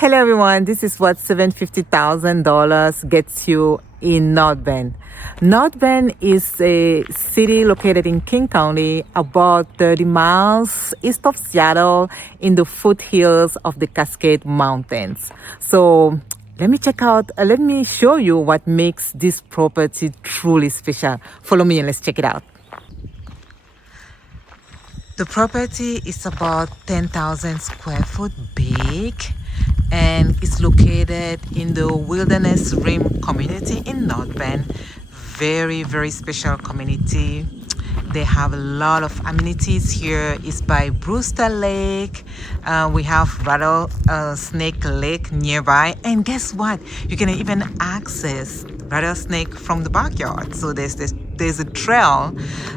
Hello everyone, this is what $750,000 gets you in North Bend. North Bend is a city located in King County, about 30 miles east of Seattle in the foothills of the Cascade Mountains. So let me show you what makes this property truly special. Follow me and let's check it out. The property is about 10,000 square foot big and it's located in the Wilderness Rim community in North Bend. Very, very special community. They have a lot of amenities here. It's by Brewster Lake. We have Rattlesnake Lake nearby. And guess what? You can even access rattlesnake from the backyard. So there's a trail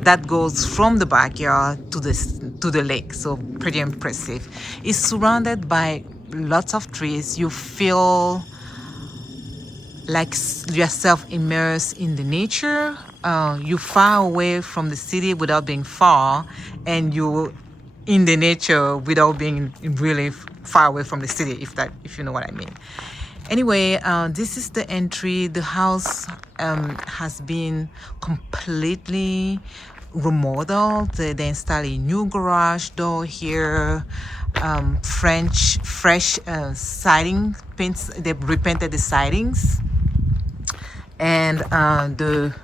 that goes from the backyard to the lake. So pretty impressive. It's surrounded by lots of trees. You feel like yourself immersed in the nature. You're far away from the city without being far, and you in the nature without being really far away from the city, if you know what I mean. Anyway, this is the entry. The house has been completely remodeled. They installed a new garage door here, fresh siding paints. They repainted the sidings, and the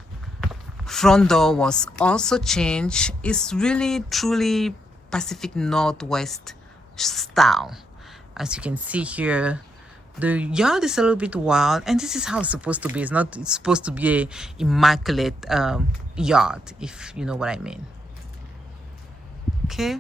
front door was also changed. It's really truly Pacific Northwest style. As you can see here, the yard is a little bit wild, and this is how it's supposed to be. It's supposed to be a immaculate yard, if you know what I mean. Okay.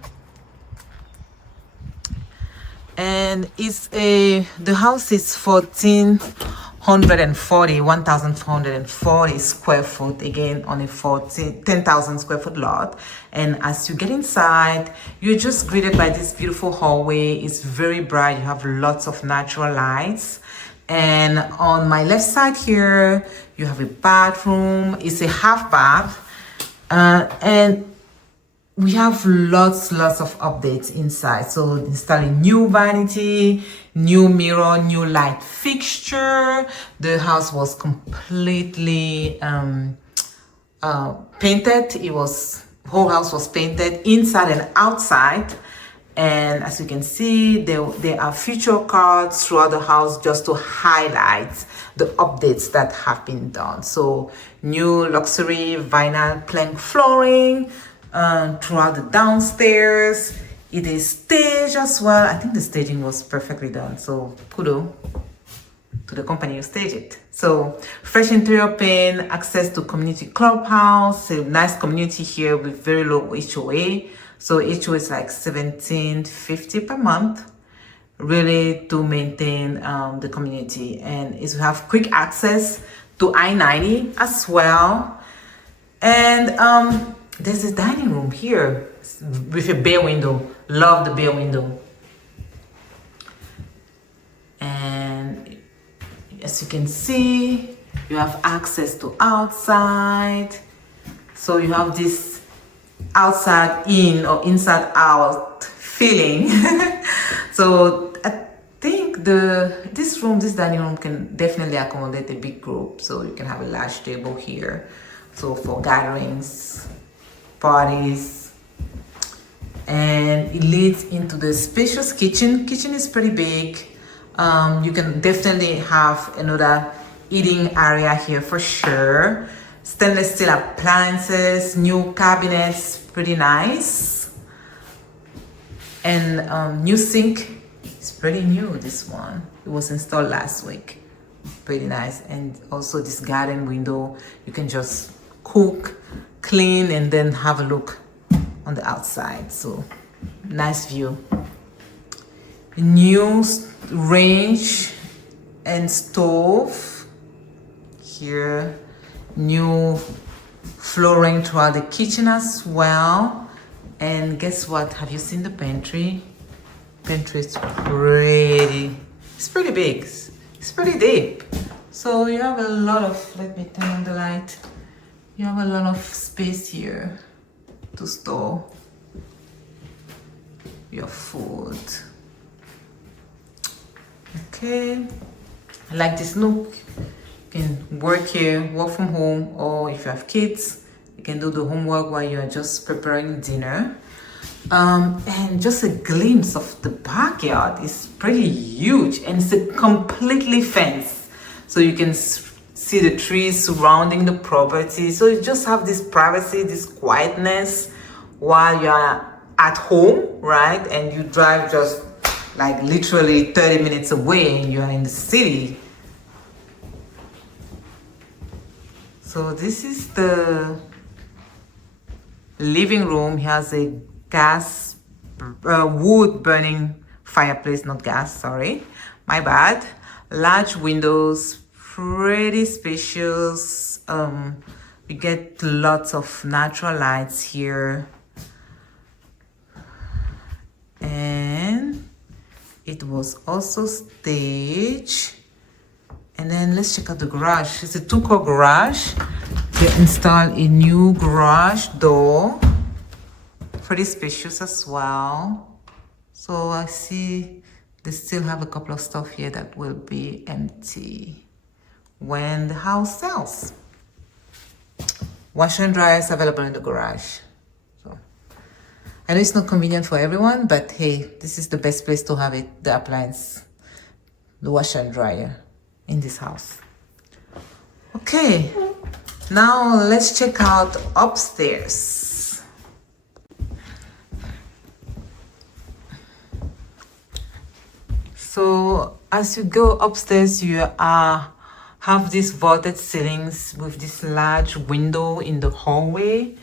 And the house is 1,440 square foot, again on a 10,000 square foot lot. And as you get inside, you're just greeted by this beautiful hallway. It's very bright. You have lots of natural lights. And on my left side here, you have a bathroom. It's a half bath. And we have lots of updates inside. So installing new vanity, new mirror, new light fixture. The house was completely painted. Whole house was painted inside and outside. And as you can see, there are feature cards throughout the house just to highlight the updates that have been done. So new luxury vinyl plank flooring throughout the downstairs. It is staged as well. I think the staging was perfectly done. So kudos to the company who staged it. So fresh interior paint, access to community clubhouse, a nice community here with very low HOA. So HOA is like $17.50 per month, really, to maintain the community. And you have quick access to I-90 as well. And there's a dining room here with a bay window. Love the bay window. And as you can see, you have access to outside. So you have this outside in or inside out feeling. So I think this dining room can definitely accommodate a big group. So you can have a large table here. So for gatherings, parties. And it leads into the spacious kitchen. Kitchen is pretty big. You can definitely have another eating area here for sure. Stainless steel appliances, new cabinets, pretty nice. And new sink. It's pretty new, this one. It was installed last week. Pretty nice. And also this garden window. You can just cook, clean, and then have a look on the outside. So nice view. New range and stove here. New flooring throughout the kitchen as well. And guess what? Have you seen the pantry? Pantry is pretty big. It's pretty deep. So you have a lot of, let me turn on the light. You have a lot of space here to store your food. Okay, I like this nook. You can work here, work from home, or if you have kids, you can do the homework while you're just preparing dinner. And just a glimpse of the backyard is pretty huge, and it's a completely fenced, so you can see the trees surrounding the property. So you just have this privacy, this quietness while you're at home, right? And you drive just like literally 30 minutes away and you're in the city. So this is the living room. He has a gas, wood burning fireplace, not gas, sorry, my bad. Large windows, pretty spacious. You get lots of natural lights here. And it was also staged. And then let's check out the garage. It's a 2-car garage. They installed a new garage door. Pretty spacious as well. So I see they still have a couple of stuff here that will be empty when the house sells. Washer and dryer is available in the garage. So I know it's not convenient for everyone, but hey, this is the best place to have it, the appliance, the washer and dryer in this house. Okay, now let's check out upstairs. So as you go upstairs, you have these vaulted ceilings with this large window in the hallway.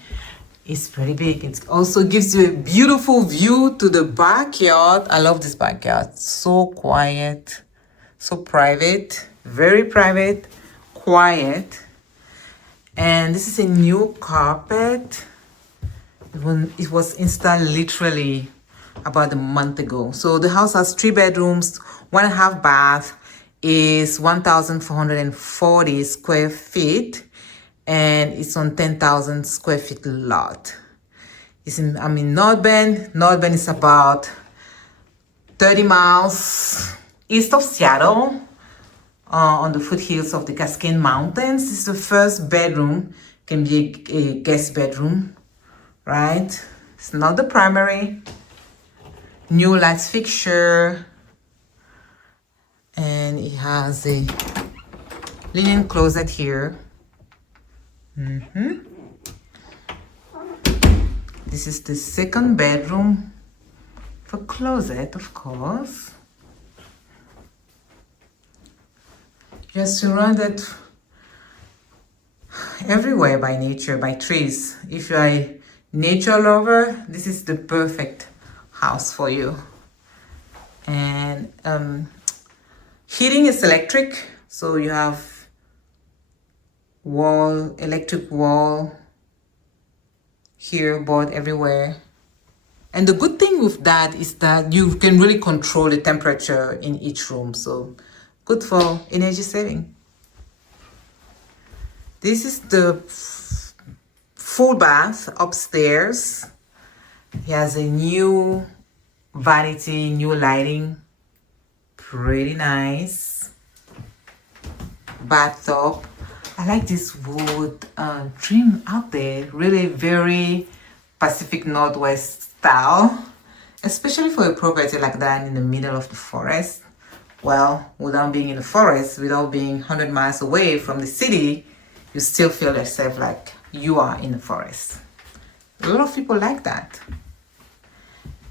It's pretty big. It also gives you a beautiful view to the backyard. I love this backyard. So quiet, so private, very private, quiet. And this is a new carpet. It was installed literally about a month ago. So the house has 3 bedrooms, 1.5 bath, is 1,440 square feet, and it's on 10,000 square feet lot. I'm in North Bend. North Bend is about 30 miles east of Seattle, on the foothills of the Cascade Mountains. This is the first bedroom, can be a guest bedroom, right? It's not the primary. New lights fixture, and it has a linen closet here. This is the second bedroom for closet, of course. You're surrounded everywhere by nature, by trees. If you're a nature lover, this is the perfect house for you. And heating is electric, so you have electric wall here, board everywhere. And the good thing with that is that you can really control the temperature in each room, so good for energy saving. This is the full bath upstairs. He has a new vanity, new lighting, pretty nice. Bathtub. I like this wood trim out there, really very Pacific Northwest style, especially for a property like that in the middle of the forest. Well, without being in the forest, without being 100 miles away from the city, you still feel yourself like you are in the forest. A lot of people like that.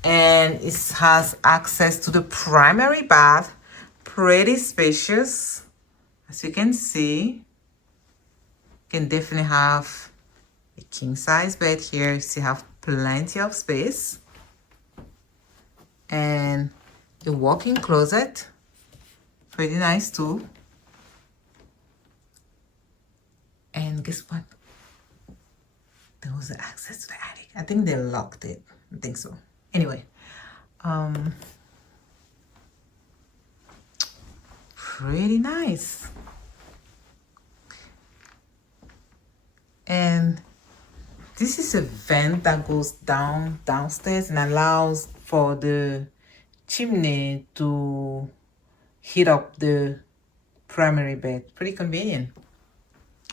And it has access to the primary bath, pretty spacious. As you can see, you can definitely have a king size bed here. You still have plenty of space. And a walk-in closet, pretty nice too. And guess what? There was access to the attic. I think they locked it. I think so. Anyway, pretty nice. And this is a vent that goes downstairs and allows for the chimney to heat up the primary bed. Pretty convenient.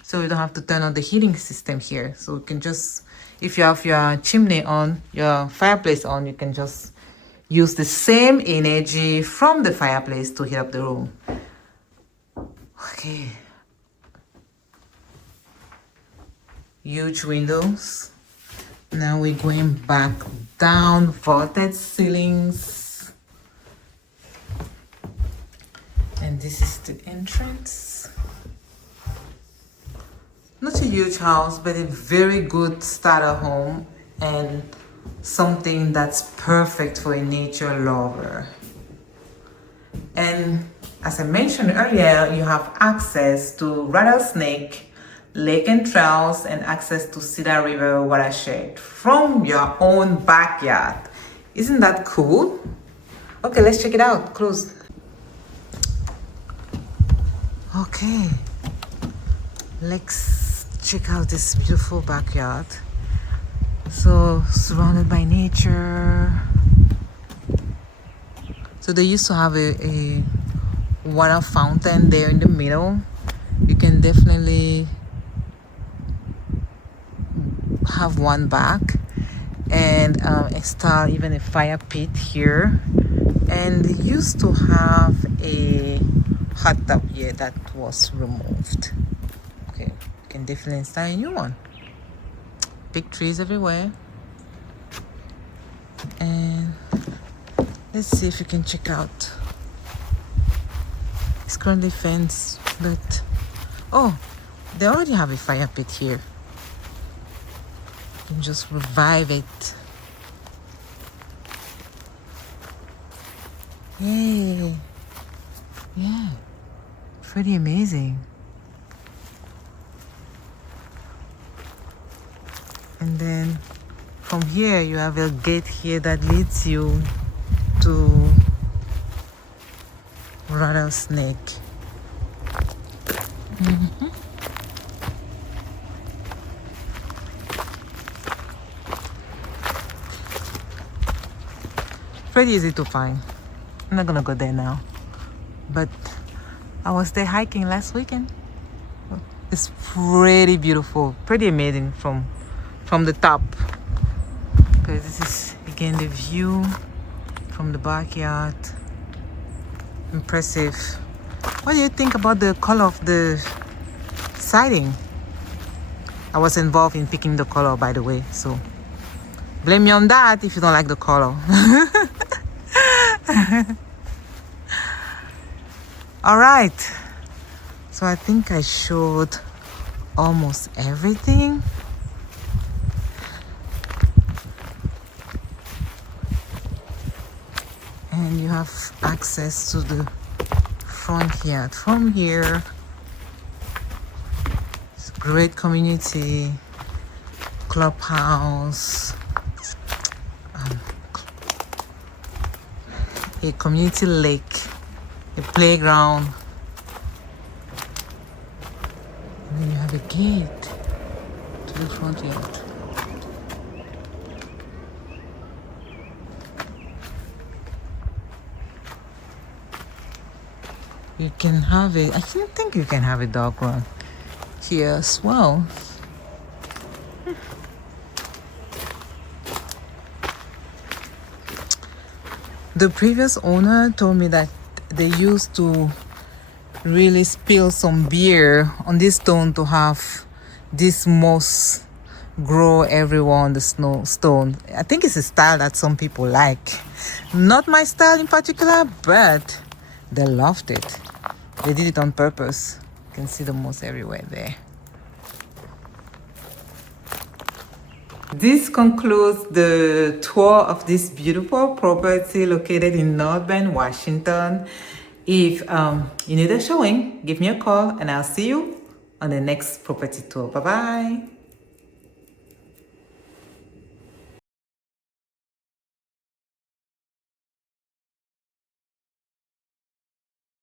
So you don't have to turn on the heating system here. So you can just, if you have your chimney on, your fireplace on, you can just use the same energy from the fireplace to heat up the room. Okay. Huge windows. Now we're going back down, vaulted ceilings. And this is the entrance. Not a huge house, but a very good starter home and something that's perfect for a nature lover. And as I mentioned earlier, you have access to Rattlesnake Lake and trails and access to Cedar River watershed from your own backyard. Isn't that cool? Okay, let's check it out. Close. Okay, let's check out this beautiful backyard. So surrounded by nature. So they used to have a water fountain there in the middle. You can definitely have one back and install even a fire pit here. And they used to have a hot tub here that was removed. Okay, you can definitely install a new one. Big trees everywhere. And let's see if you can check out. It's currently fenced, but oh, they already have a fire pit here. You can just revive it. Yay! Yeah, pretty amazing. And then from here you have a gate here that leads you to Rattlesnake. Pretty easy to find. I'm not gonna go there now, but I was there hiking last weekend. It's pretty beautiful, pretty amazing from the top. Okay, this is again the view from the backyard. Impressive. What do you think about the color of the siding? I was involved in picking the color, by the way, so blame me on that if you don't like the color. All right, so I think I showed almost everything. And you have access to the front yard from here. It's a great community, clubhouse, a community lake, a playground, and then you have a gate to the front yard. You can have it. I think you can have a dog run here as well. The previous owner told me that they used to really spill some beer on this stone to have this moss grow everywhere on the stone. I think it's a style that some people like. Not my style in particular, but they loved it. They did it on purpose. You can see the moss everywhere there. This concludes the tour of this beautiful property located in North Bend, Washington. If you need a showing, give me a call and I'll see you on the next property tour. Bye-bye.